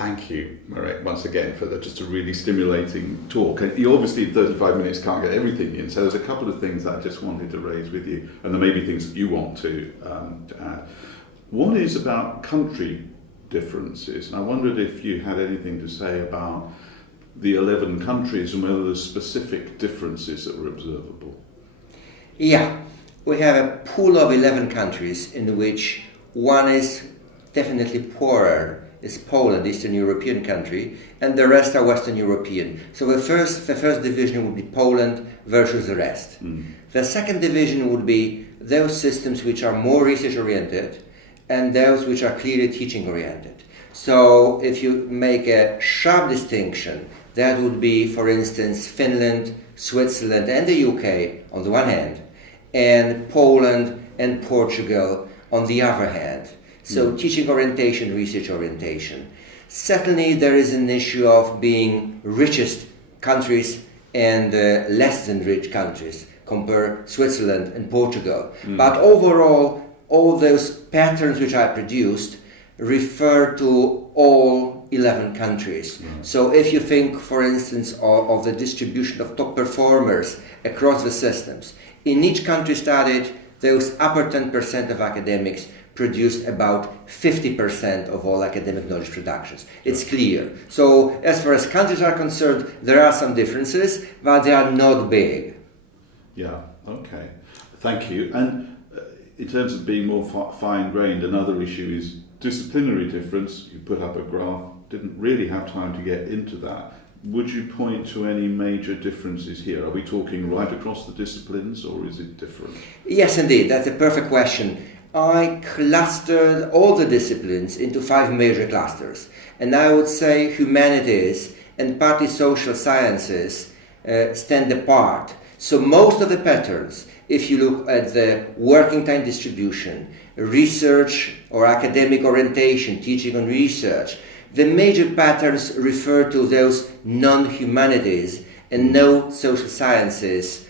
Thank you, Marek, once again for just a really stimulating talk. And you obviously in 35 minutes can't get everything in, so there's a couple of things I just wanted to raise with you, and there may be things that you want to add. One is about country differences, and I wondered if you had anything to say about the 11 countries and whether there's specific differences that were observable. Yeah, we have a pool of 11 countries in which one is definitely poorer. Is Poland, Eastern European country, and the rest are Western European. So the first division would be Poland versus the rest. The second division would be those systems which are more research oriented and those which are clearly teaching oriented. So if you make a sharp distinction, that would be, for instance, Finland, Switzerland and the UK on the one hand, and Poland and Portugal on the other hand. So teaching orientation, research orientation. Certainly there is an issue of being richest countries and less than rich countries, compare Switzerland and Portugal. But overall, all those patterns which I produced refer to all 11 countries. So if you think, for instance, of the distribution of top performers across the systems, in each country studied, those upper 10% of academics produced about 50% of all academic knowledge productions. It's clear. So as far as countries are concerned, there are some differences, but they are not big. Yeah, okay. Thank you. And in terms of being more fine-grained, another issue is disciplinary difference. You put up a graph, didn't really have time to get into that. Would you point to any major differences here? Are we talking right across the disciplines, or is it different? Yes, indeed. That's a perfect question. I clustered all the disciplines into 5 major clusters. And I would say humanities and partly social sciences stand apart. So most of the patterns, if you look at the working time distribution, research or academic orientation, teaching and research, the major patterns refer to those non-humanities and no social sciences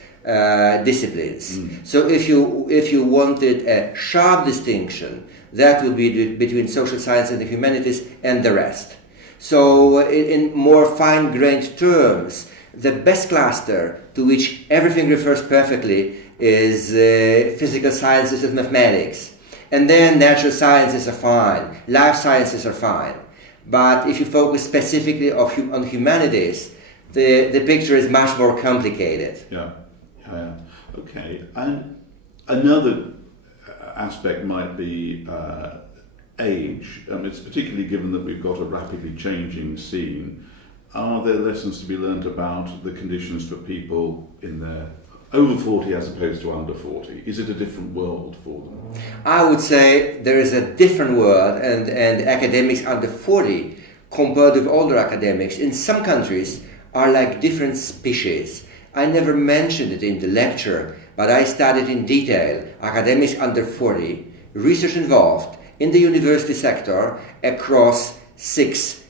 disciplines. So if you wanted a sharp distinction, that would be between social science and the humanities and the rest. So in more fine-grained terms, the best cluster to which everything refers perfectly is physical sciences and mathematics. And then natural sciences are fine, life sciences are fine. But if you focus specifically on humanities, the picture is much more complicated. Yeah. Okay. And another aspect might be age. It's particularly given that we've got a rapidly changing scene. Are there lessons to be learned about the conditions for people in their over 40 as opposed to under 40? Is it a different world for them? I would say there is a different world, and academics under 40 compared with older academics in some countries are like different species. I never mentioned it in the lecture, but I studied in detail academics under 40, research involved in the university sector across 6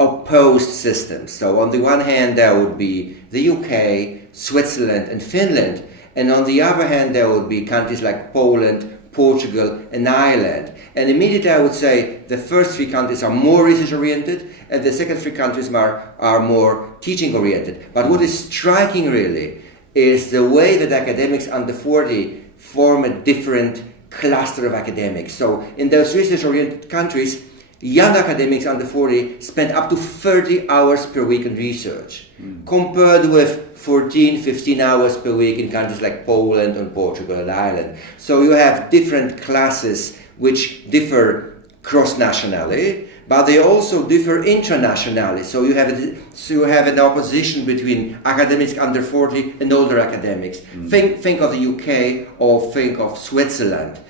opposed systems. So on the one hand there would be the UK, Switzerland and Finland, and on the other hand there would be countries like Poland, Portugal and Ireland. And immediately I would say the first 3 countries are more research oriented and the second 3 countries are more teaching oriented. But what is striking really is the way that academics under 40 form a different cluster of academics. So in those research oriented countries, young academics under 40 spend up to 30 hours per week in research, compared with 14, 15 hours per week in countries like Poland and Portugal and Ireland. So you have different classes which differ cross-nationally, but they also differ intranationally. So you have an opposition between academics under 40 and older academics. Think of the UK or think of Switzerland.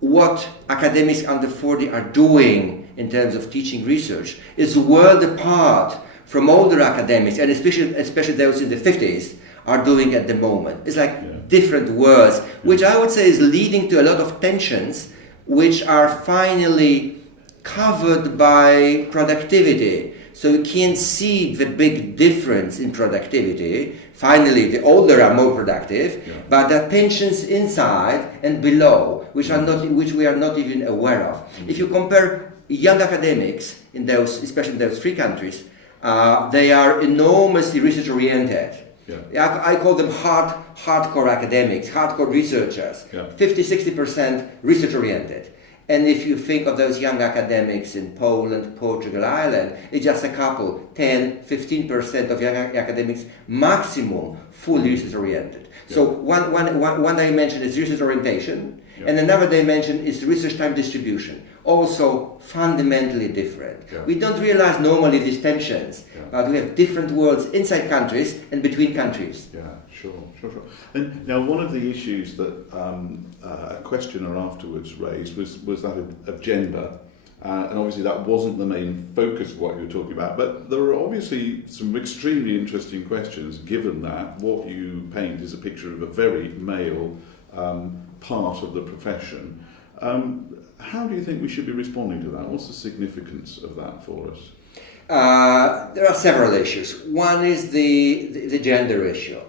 What academics under 40 are doing in terms of teaching research is a world apart from older academics, and especially those in the 50s are doing at the moment. It's like different worlds, which I would say is leading to a lot of tensions which are finally covered by productivity. So you can see the big difference in productivity. Finally, the older are more productive, but there are tensions inside and below, which we are not even aware of. If you compare young academics in those, especially in those three countries, they are enormously research-oriented. I call them hardcore academics, hardcore researchers, 50-60% research-oriented. And if you think of those young academics in Poland, Portugal, Ireland, it's just a couple, 10-15% of young academics maximum fully research-oriented. So one dimension is research orientation, and another dimension is research time distribution, also fundamentally different. We don't realize normally these tensions, but we have different worlds inside countries and between countries. Sure. And now, one of the issues that a questioner afterwards raised was that of gender, and obviously that wasn't the main focus of what you were talking about, but there are obviously some extremely interesting questions, given that what you paint is a picture of a very male part of the profession. How do you think we should be responding to that? What's the significance of that for us? There are several issues. One is the gender issue.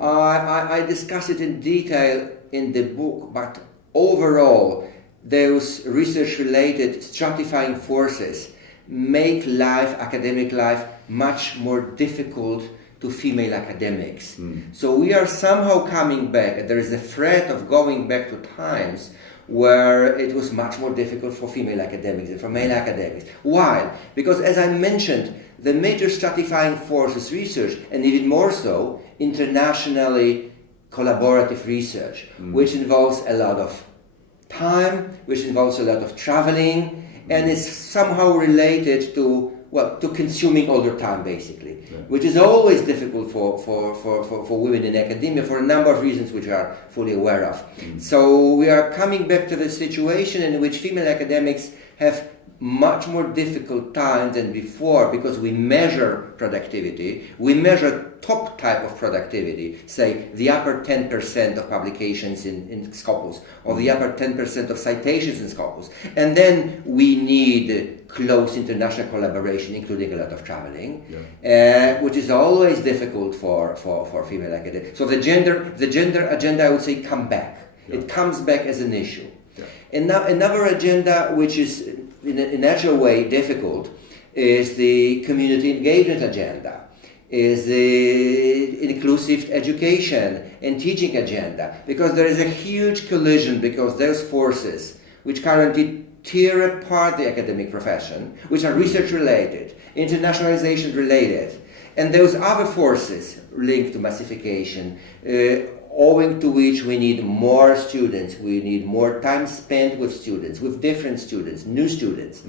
I discuss it in detail in the book, but overall, those research-related stratifying forces make academic life, much more difficult to female academics. So we are somehow coming back, and there is a threat of going back to times where it was much more difficult for female academics than for male academics. Why? Because, as I mentioned, the major stratifying force is research, and even more so, internationally collaborative research, which involves a lot of time, which involves a lot of traveling, and is somehow related to consuming all your time, basically, which is always difficult for women in academia for a number of reasons which we are fully aware of. So we are coming back to the situation in which female academics have much more difficult time than before, because we measure productivity, we measure top type of productivity, say the upper 10% of publications in Scopus, or the upper 10% of citations in Scopus, and then we need close international collaboration, including a lot of traveling, which is always difficult for female academics. So the gender agenda, I would say, come back. It comes back as an issue. And now another agenda, which is in a natural way difficult, is the community engagement agenda, is the inclusive education and teaching agenda, because there is a huge collision, because those forces which currently tear apart the academic profession, which are research related, internationalization related, and those other forces linked to massification, owing to which we need more students, we need more time spent with students, with different students, new students.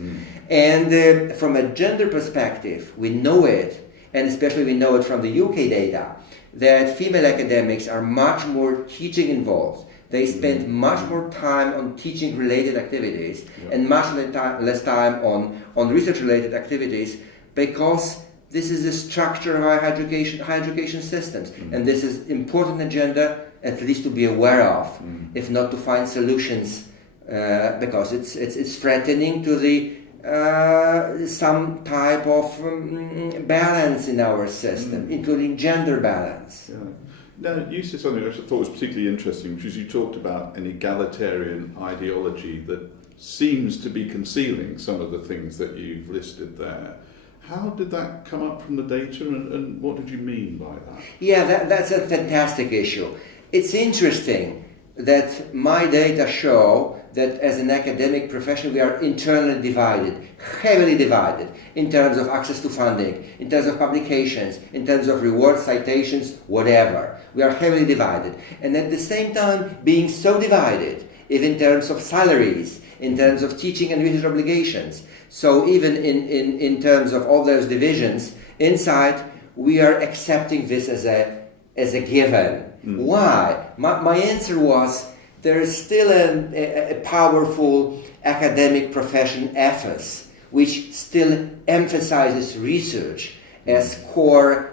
And from a gender perspective, we know it, and especially we know it from the UK data, that female academics are much more teaching involved. They spend much more time on teaching related activities and much less time on research related activities, because this is the structure of our higher education systems, and this is important agenda, at least to be aware of, if not to find solutions, because it's threatening to the some type of balance in our system, including gender balance. Now, you said something which I thought was particularly interesting, which is you talked about an egalitarian ideology that seems to be concealing some of the things that you've listed there. How did that come up from the data, and what did you mean by that? Yeah, that's a fantastic issue. It's interesting that my data show that as an academic profession we are internally divided, heavily divided, in terms of access to funding, in terms of publications, in terms of reward citations, whatever. We are heavily divided. And at the same time, being so divided, even in terms of salaries, in terms of teaching and research obligations. So even in terms of all those divisions, inside we are accepting this as a given. Why? My answer was, there is still a powerful academic profession ethos, which still emphasizes research as core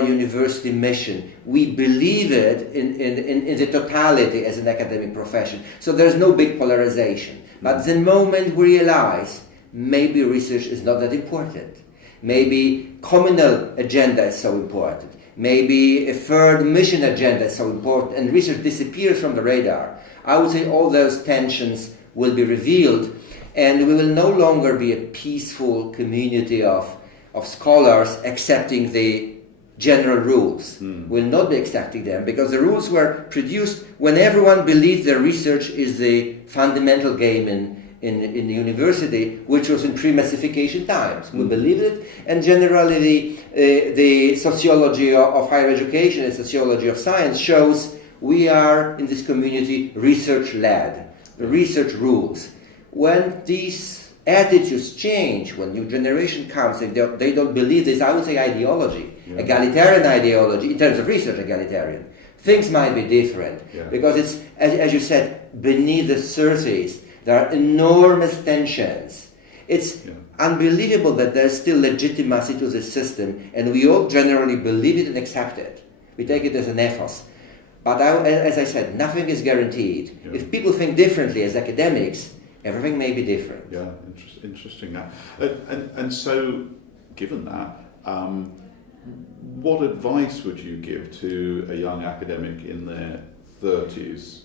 university mission. We believe it in the totality as an academic profession. So there's no big polarization. But the moment we realize maybe research is not that important, Maybe communal agenda is so important. Maybe a third mission agenda is so important, and research disappears from the radar. I would say all those tensions will be revealed, and we will no longer be a peaceful community of scholars accepting the general rules. We'll not be accepting them because the rules were produced when everyone believed that research is the fundamental game in the university, which was in pre-massification times. We believed it, and generally the sociology of higher education and sociology of science shows we are in this community research-led. The research rules. When these attitudes change, when new generation comes, they don't believe this, I would say ideology, egalitarian ideology, in terms of research egalitarian, things might be different. Because it's, as you said, beneath the surface, there are enormous tensions. It's unbelievable that there's still legitimacy to the system, and we all generally believe it and accept it. We take it as an ethos. But as I said, nothing is guaranteed. If people think differently as academics, everything may be different. Yeah, interesting now. And so, given that, what advice would you give to a young academic in their 30s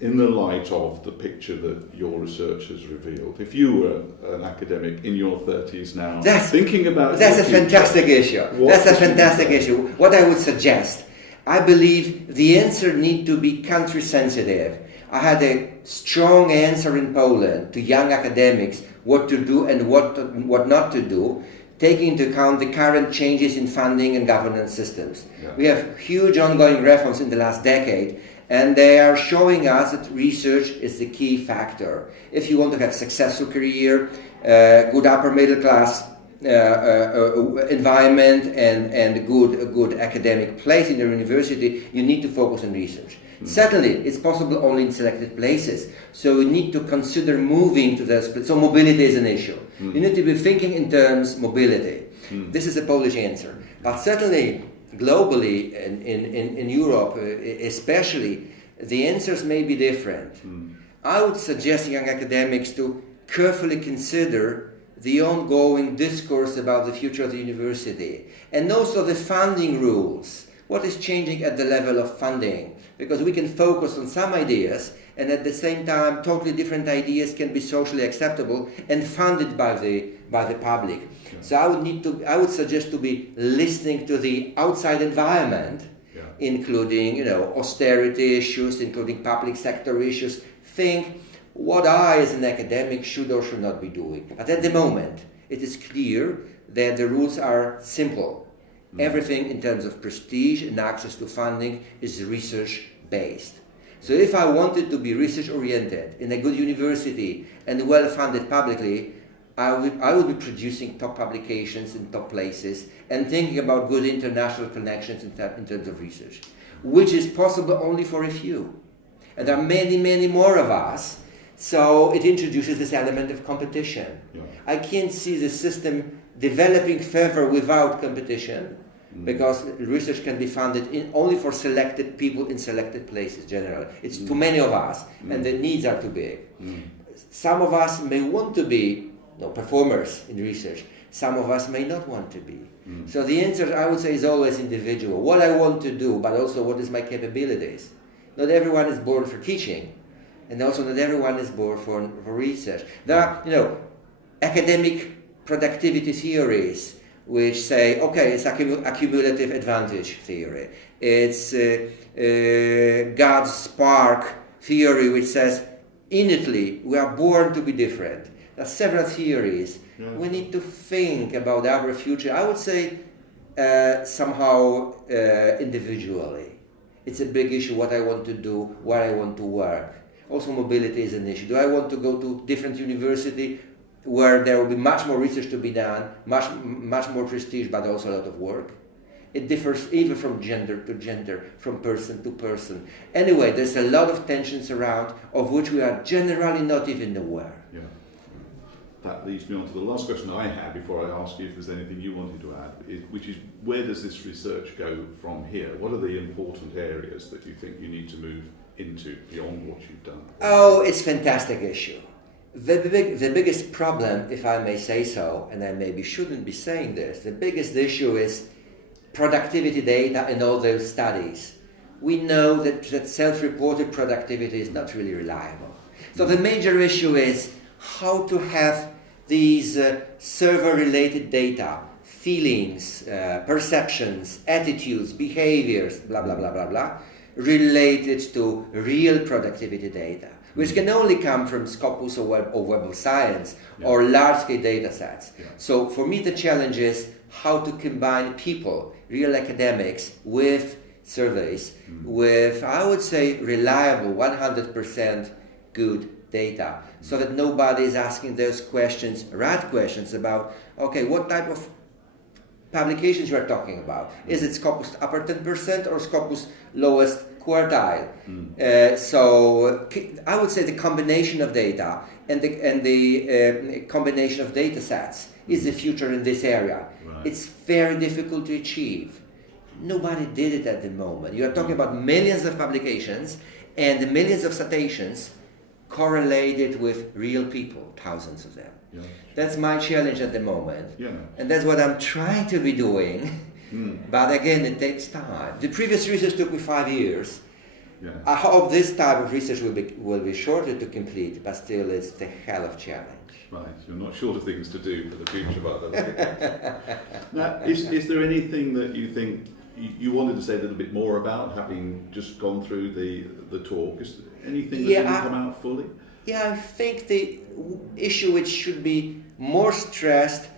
in the light of the picture that your research has revealed? If you were an academic in your 30s now, thinking about that's a fantastic issue. That's a fantastic issue. What I would suggest, I believe the answer needs to be country sensitive. I had a strong answer in Poland to young academics what to do and what not to do, taking into account the current changes in funding and governance systems. We have huge ongoing reforms in the last decade, and they are showing us that research is the key factor. If you want to have a successful career, good upper middle class environment and a good academic place in your university, you need to focus on research. Certainly, it's possible only in selected places. So we need to consider moving to those places. So mobility is an issue. You need to be thinking in terms mobility. This is a Polish answer. But certainly, globally, in Europe especially, the answers may be different. I would suggest young academics to carefully consider the ongoing discourse about the future of the university, and also the funding rules. What is changing at the level of funding? Because we can focus on some ideas, and at the same time, totally different ideas can be socially acceptable and funded by the public. So I would suggest to be listening to the outside environment, including austerity issues, including public sector issues. Think what I, as an academic, should or should not be doing. But at the moment, it is clear that the rules are simple. Everything in terms of prestige and access to funding is research-based. So if I wanted to be research-oriented in a good university and well-funded publicly, I would be producing top publications in top places and thinking about good international connections in terms of research, which is possible only for a few. And there are many, many more of us. So it introduces this element of competition. I can't see the system developing further without competition, because research can be funded only for selected people in selected places generally. It's too many of us, and the needs are too big. Some of us may want to be performers in research. Some of us may not want to be. So the answer, I would say, is always individual. What I want to do, but also what is my capabilities. Not everyone is born for teaching, and also not everyone is born for research. There are, academic productivity theories which say, okay, it's accumulative advantage theory. It's God's spark theory, which says innately we are born to be different. There are several theories. We need to think about our future, I would say, somehow individually. It's a big issue what I want to do, where I want to work. Also mobility is an issue. Do I want to go to different university where there will be much more research to be done, much more prestige, but also a lot of work? It differs even from gender to gender, from person to person. Anyway, there's a lot of tensions around, of which we are generally not even aware. That leads me on to the last question I had before I ask you if there's anything you wanted to add, which is, where does this research go from here? What are the important areas that you think you need to move into beyond what you've done? Oh, it's a fantastic issue. The biggest problem, if I may say so, and I maybe shouldn't be saying this, the biggest issue is productivity data in all those studies. We know that self-reported productivity is not really reliable. So the major issue is how to have these server-related data, feelings, perceptions, attitudes, behaviors, blah, blah, blah, blah, blah, related to real productivity data, which can only come from Scopus or Web of Science or large-scale data sets. Yeah. So for me, the challenge is how to combine people, real academics, with surveys, with, I would say, reliable, 100% good data, so that nobody is asking those questions, rat questions about, okay, what type of publications you are talking about? Is it Scopus upper 10% or Scopus lowest quartile? So I would say the combination of data and the combination of data sets is the future in this area. Right. It's very difficult to achieve. Nobody did it at the moment. You are talking about millions of publications and millions of citations correlated with real people, thousands of them. Yeah. That's my challenge at the moment. Yeah. And that's what I'm trying to be doing. But again, it takes time. The previous research took me 5 years. Yeah. I hope this type of research will be shorter to complete, but still it's the hell of challenge. Right, you're not short of things to do for the future, but now, is there anything that you think you wanted to say a little bit more about, having just gone through the talk? Is there anything that didn't come out fully? Yeah, I think the issue which should be more stressed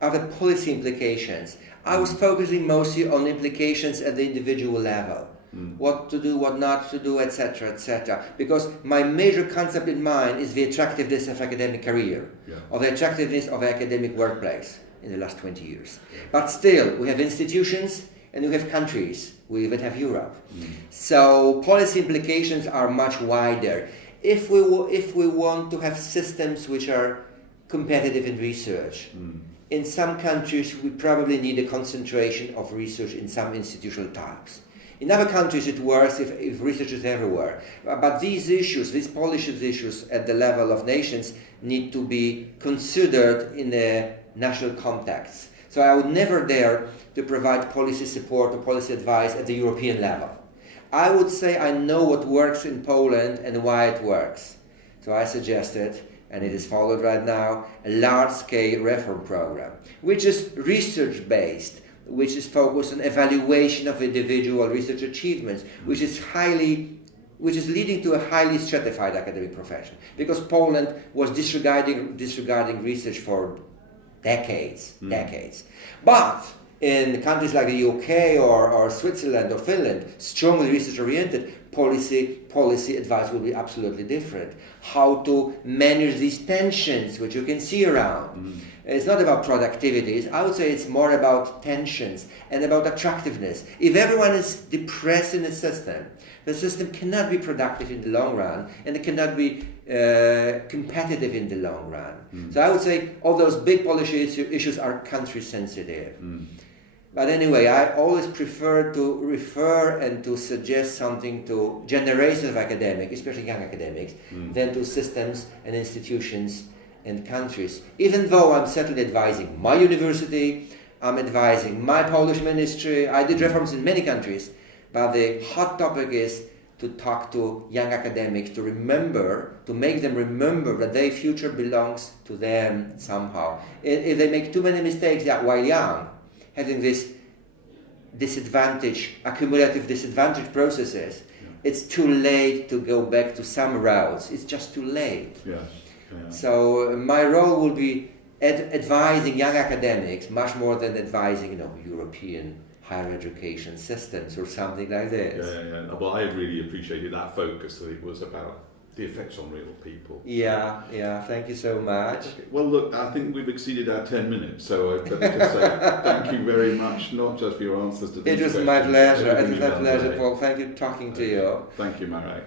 are the policy implications. I was focusing mostly on implications at the individual level. What to do, what not to do, etc., etc. Because my major concept in mind is the attractiveness of academic career, or the attractiveness of academic workplace in the last 20 years. But still, we have institutions and we have countries. We even have Europe. So policy implications are much wider. If we want to have systems which are competitive in research, in some countries we probably need a concentration of research in some institutional types. In other countries it works if research is everywhere. But these issues, these policy issues at the level of nations need to be considered in a national context. So I would never dare to provide policy support or policy advice at the European level. I would say I know what works in Poland and why it works. So I suggested, and it is followed right now, a large-scale reform program, which is research-based, which is focused on evaluation of individual research achievements, which is leading to a highly stratified academic profession. Because Poland was disregarding research for decades. But in countries like the UK or Switzerland or Finland, strongly research-oriented, policy advice will be absolutely different. How to manage these tensions, which you can see around. It's not about productivity. I would say it's more about tensions and about attractiveness. If everyone is depressed in the system cannot be productive in the long run, and it cannot be competitive in the long run. So I would say all those big policy issues are country sensitive. But anyway, I always prefer to refer and to suggest something to generations of academics, especially young academics, than to systems and institutions and countries. Even though I'm certainly advising my university, I'm advising my Polish ministry, I did reforms in many countries, but the hot topic is to talk to young academics, to make them remember that their future belongs to them somehow. If they make too many mistakes while young, having this accumulative disadvantage processes, it's too late to go back to some routes. It's just too late. So my role will be advising young academics much more than advising, European higher education systems or something like this. Well, I really appreciated that focus, that it was about the effects on real people. Thank you so much. Okay. Well, look, I think we've exceeded our 10 minutes, so I'd better just say thank you very much, not just for your answers to these questions. It was my pleasure, Paul. Thank you talking to you. Thank you, Marek.